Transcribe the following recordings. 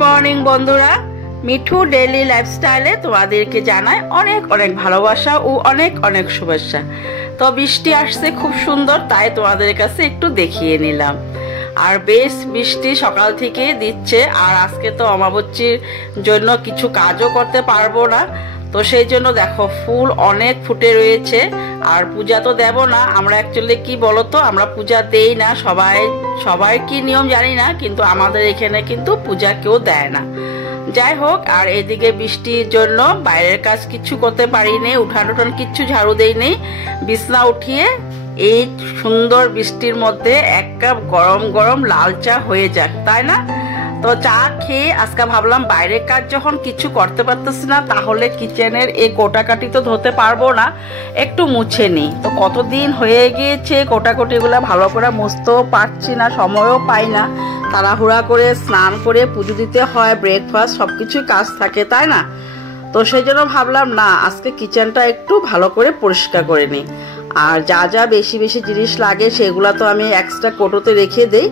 Morning বন্ধুরা, Mithu daily লাইফস্টাইলে তোমাদেরকে জানাই অনেক অনেক ভালোবাসা ও অনেক অনেক শুভেচ্ছা। তো বৃষ্টি আসছে খুব সুন্দর, তাই তোমাদের কাছে একটু দেখিয়ে নিলাম। আর বেশ বৃষ্টি সকাল থেকে দিচ্ছে। আর আজকে তো অমাবস্যার জন্য কিছু কাজও করতে পারবো না, তো সেই জন্য দেখো ফুল অনেক ফুটে রয়েছে। আর পূজা তো দেব না আমরা, অ্যাকচুয়ালি কি বলতো, আমরা পূজা দেই না। সবাই কি নিয়ম জানি না, কিন্তু আমাদের এখানে কিন্তু পূজা কেউ দেয় না। যাই হোক, আর এদিকে বৃষ্টির জন্য বাইরের কাজ কিছু করতে পারিনি, উঠান কিচ্ছু ঝাড়ু দেইনি। বিছনা উঠিয়ে এই সুন্দর বৃষ্টির মধ্যে এক কাপ গরম গরম লাল চা হয়ে যাক, তাই না? তো চা খেয়ে আজকে ভাবলাম বাইরের কাজ যখন কিছু করতে পারতেছি না, তাহলে কিচেনের এই কোটাকাটি তো ধরতে পারবো না, একটু মুছে নিই। তো কতদিন হয়ে গিয়েছে কোটাকুটিগুলো ভালো করে মুছতেও পারছি না, সময়ও পাই না। তাড়াহুড়া করে স্নান করে পুজো দিতে হয়, ব্রেকফাস্ট সব কিছুই কাজ থাকে, তাই না? তো সেই জন্য ভাবলাম না, আজকে কিচেনটা একটু ভালো করে পরিষ্কার করে নিই। আর যা যা বেশি বেশি জিনিস লাগে সেগুলো তো আমি এক্সট্রা কোটোতে রেখে দিই।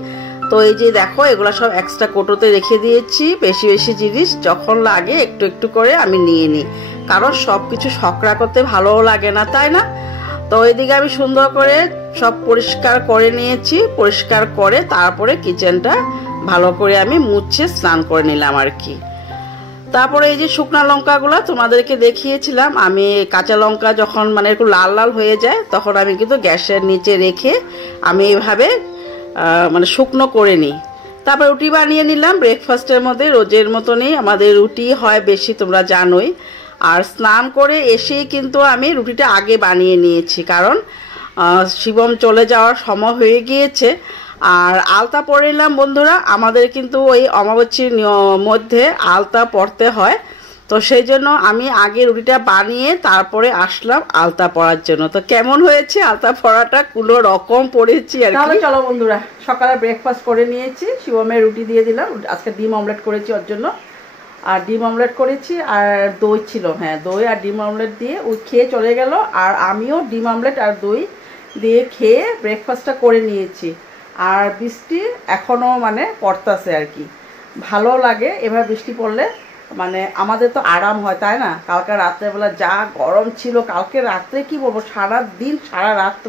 তো এই যে দেখো, এগুলো সব এক্সট্রা কোটোতে রেখে দিয়েছি। বেশি বেশি জিনিস যখন লাগে একটু একটু করে আমি নিয়ে নিই, কারণ সব কিছু শকরা করতে ভালোও লাগে না, তাই না? তো এদিকে আমি সুন্দর করে সব পরিষ্কার করে নিয়েছি। পরিষ্কার করে তারপরে কিচেনটা ভালো করে আমি মুছে স্নান করে নিলাম আর কি। তারপরে এই যে শুকনা লঙ্কাগুলো তোমাদেরকে দেখিয়েছিলাম, আমি কাঁচা লঙ্কা যখন মানে একটু লাল লাল হয়ে যায়, তখন আমি কিন্তু গ্যাসের নিচে রেখে আমি এইভাবে মানে শুকনো করে নিই। তারপর রুটি বানিয়ে নিলাম ব্রেকফাস্টের মধ্যে। রোজের মতনই আমাদের রুটি হয় বেশি, তোমরা জানোই। আর স্নান করে এসেই কিন্তু আমি রুটিটা আগে বানিয়ে নিয়েছি, কারণ শিবম চলে যাওয়ার সময় হয়ে গিয়েছে। আর আলতা পরে নিলাম বন্ধুরা, আমাদের কিন্তু ওই অমাবস্যার মধ্যে আলতা পরতে হয়। তো সেই জন্য আমি আগে রুটিটা বানিয়ে তারপরে আসলাম আলতা পরার জন্য। তো কেমন হয়েছে আলতা পরাটা? কোনো রকম পরেছি আর কি। চলো বন্ধুরা, সকালে ব্রেকফাস্ট করে নিয়েছি। শিবমের রুটি দিয়ে দিলাম, আজকে ডিম অমলেট করেছি ওর জন্য। আর ডিম অমলেট করেছি, আর দই ছিল, হ্যাঁ দই আর ডিম অমলেট দিয়ে ও খেয়ে চলে গেল। আর আমিও ডিম অমলেট আর দই দিয়ে খেয়ে ব্রেকফাস্টটা করে নিয়েছি। আর বৃষ্টি এখনও মানে পড়তেছে আর কি। ভালো লাগে এভাবে বৃষ্টি পড়লে, মানে আমাদের তো আরাম হয়, তাই না? কালকে রাত্রেবেলা যা গরম ছিল, কালকে রাত্রে কি বলবো, সারা দিন সারা রাত্র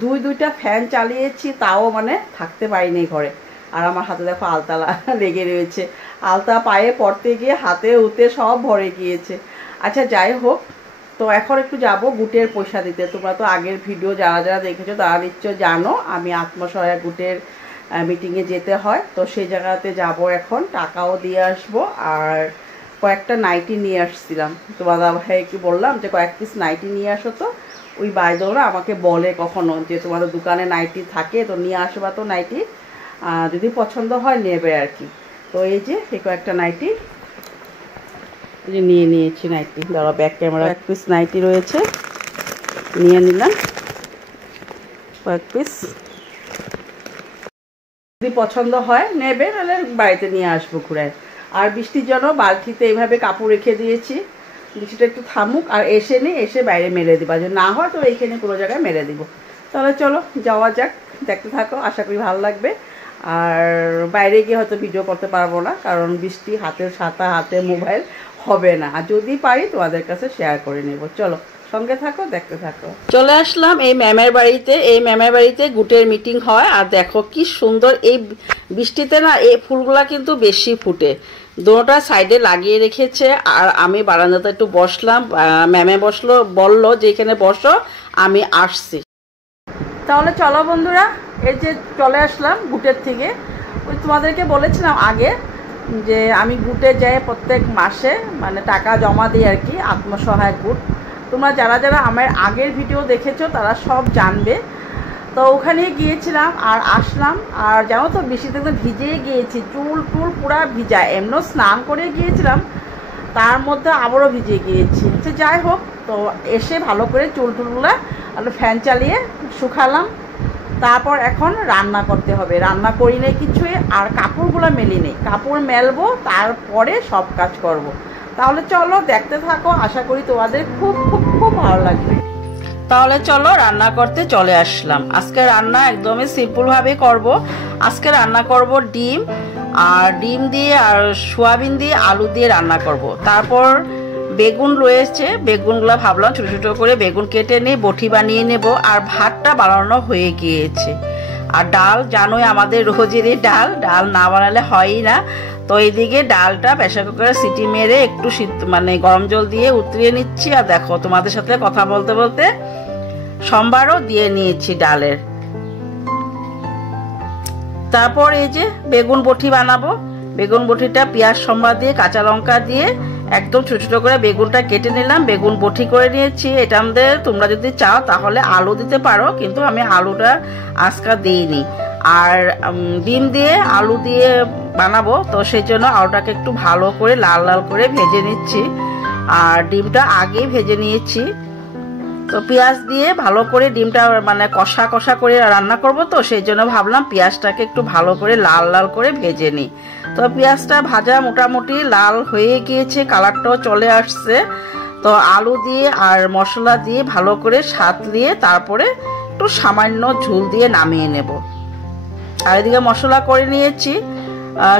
দুইটা ফ্যান চালিয়েছি, তাও মানে থাকতে পারিনি ঘরে। আর আমার হাতে দেখো আলতা লেগে রয়েছে, আলতা পায়ে পড়তে গিয়ে হাতে উতে সব ভরে গিয়েছে। আচ্ছা যাই হোক, তো এখন একটু যাব গুটের পয়সা দিতে। তোমরা তো আগের ভিডিও যারা যারা দেখেছো তারা নিশ্চয় জানো, আমি আত্মসহায়ক গুটের মিটিংয়ে যেতে হয়। তো সেই জায়গাতে যাব এখন, টাকাও দিয়ে আসবো। আর কয়েকটা নাইটি নিয়ে আসছিলাম, তোমার ভাইকে বললাম যে কয়েক পিস নাইটি নিয়ে আসো। তো ওই বাইদরা আমাকে বলে কখনো যে তোমাদের দোকানে নাইটি থাকে, তো নিয়ে আসবা তো নাইটি, যদি পছন্দ হয় নেবে আর কি। তো এই যে এই কয়েকটা নাইটি নিয়ে নিয়েছি। নাইটি ধরো ব্যাক ক্যামেরা এক পিস নাইটি রয়েছে, নিয়ে নিলাম কয়েক পিস। যদি পছন্দ হয় নেবে, নাহলে বাড়িতে নিয়ে আসবো ঘুরায়। আর বৃষ্টির জন্য বালতিতে এইভাবে কাপড় রেখে দিয়েছি, বৃষ্টিটা একটু থামুক আর এসে নিয়ে এসে বাইরে মেলে দিবা। যদি না হয় তো এইখানে কোনো জায়গায় মেলে দিব। তাহলে চলো যাওয়া যাক, দেখতে থাকো, আশা করি ভালো লাগবে। আর বাইরে গিয়ে হয়তো ভিডিও করতে পারবো না, কারণ বৃষ্টি, হাতের ছাতা, হাতে মোবাইল হবে না। আর যদি পারি তোমাদের কাছে শেয়ার করে নেব। চলো সঙ্গে থাকো, দেখতে থাকো। চলে আসলাম এই ম্যামের বাড়িতে। এই ম্যামের বাড়িতে গুটের মিটিং হয়। আর দেখো কি সুন্দর, এই বৃষ্টিতে না এই ফুলগুলা কিন্তু বেশি ফুটে। দুটোটা সাইডে লাগিয়ে রেখেছে। আর আমি বারান্দাতে একটু বসলাম, ম্যামে বললো যে এখানে বসো, আমি আসছি। তাহলে চলো বন্ধুরা, এই যে চলে আসলাম গুটের থেকে। ওই তোমাদেরকে বলেছিলাম আগে যে আমি গুটে যাই প্রত্যেক মাসে, মানে টাকা জমা দিই আর কি, আত্মসহায়ক গুট। তোমরা যারা যারা আমার আগের ভিডিও দেখেছো তারা সব জানবে। তো ওখানে গিয়েছিলাম আর আসলাম। আর জানো তো বৃষ্টিতে একদম ভিজে গিয়েছি, চুল টুল পুরা ভিজা। এমন স্নান করে গিয়েছিলাম, তার মধ্যে আবারও ভিজে গিয়েছি। আচ্ছা যাই হোক, তো এসে ভালো করে চুল টুলগুলো ফ্যান চালিয়ে শুকালাম। তারপর এখন রান্না করতে হবে। রান্না করি নেই কিছুই, আর কাপড়গুলো মেলি নেই, কাপড় মেলবো, তারপরে সব কাজ করব। তাহলে চলো দেখতে থাকো, আশা করি তোমাদের খুব খুব খুব ভালো লাগবে। তাহলে চলো রান্না করতে চলে আসলাম। আজকে রান্না একদমই সিম্পলভাবে করব। আজকে রান্না করব ডিম আর ডিম দিয়ে আর সোয়াবিন দিয়ে আলু দিয়ে রান্না করব। তারপর বেগুন রয়েছে, বেগুনগুলো ভাবলাম ছোটো ছোটো করে বেগুন কেটে নিয়ে বটি বানিয়ে নেব। আর ভাতটা বানানো হয়ে গিয়েছে। আর ডাল জানোই আমাদের রোজেরই ডাল, ডাল না বানালে হয়ই না। তো এইদিকে ডালটা প্রেসার কুকারে সিটি মেরে একটু মানে গরম জল দিয়ে উতরিয়ে নিচ্ছি। আর দেখো তোমাদের সাথে কথা বলতে বলতে সম্বারও দিয়ে নিয়েছি ডালের। তারপর এই যে বেগুন বটি বানাবো। বেগুন বটিটা পেঁয়াজ সম্বার দিয়ে কাঁচা লঙ্কা দিয়ে একদম ছোট ছোট করে বেগুনটা কেটে নিলাম, বেগুন বটি করে নিয়েছি। এটা আমাদের তোমরা যদি চাও তাহলে আলু দিতে পারো, কিন্তু আমি আলুটা আজকে দিইনি। আর ডিম দিয়ে আলু দিয়ে বানাবো, তো সেই জন্য আলুটাকে একটু ভালো করে লাল লাল করে ভেজে নিচ্ছি। আর ডিমটা আগেই ভেজে নিয়েছি। তো পেঁয়াজ দিয়ে ভালো করে ডিমটা মানে কষা কষা করে রান্না করব, তো সেই জন্য ভাবলাম পেঁয়াজটাকে একটু ভালো করে লাল লাল করে ভেজে নিই। তো পেঁয়াজটা ভাজা মোটামুটি লাল হয়ে গিয়েছে, কালারটাও চলে আসছে। তো আলু দিয়ে আর মশলা দিয়ে ভালো করে সাঁতলিয়ে তারপরে একটু সামান্য ঝোল দিয়ে নামিয়ে নেব। আর এদিকে মশলা করে নিয়েছি।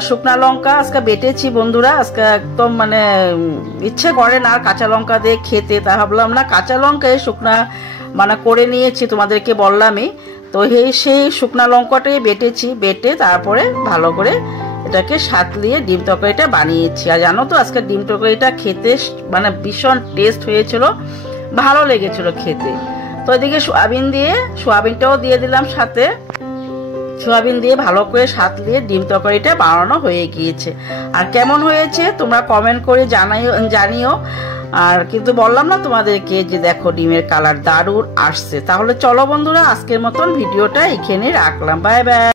শুকনা লঙ্কা আজকে বেটেছি বন্ধুরা, আজকে একদম মানে ইচ্ছে করে না আর কাঁচা লঙ্কা দিয়ে খেতে, তা ভাবলাম না কাঁচা লঙ্কায় শুকনা মানে করে নিয়েছি, তোমাদেরকে বললামই। তো সেই শুকনা লঙ্কাটাই বেটেছি, বেটে তারপরে ভালো করে এটাকে সাঁতলিয়ে ডিম তরকারিটা বানিয়েছি। আর জানো তো আজকে ডিম তরকারিটা খেতে মানে ভীষণ টেস্ট হয়েছিল, ভালো লেগেছিল খেতে। তো এদিকে সোয়াবিনটাও দিয়ে দিলাম সাথে। সোয়াবিন দিয়ে ভালো করে সাঁতলিয়ে ডিম তরকারিটা বানানো হয়ে গিয়েছে। আর কেমন হয়েছে তোমরা কমেন্ট করে জানিও। আর কিন্তু বললাম না তোমাদেরকে যে দেখো ডিমের কালার দারুণ আসছে। তাহলে চলো বন্ধুরা, আজকের মতন ভিডিওটা এখানে রাখলাম। Bye bye.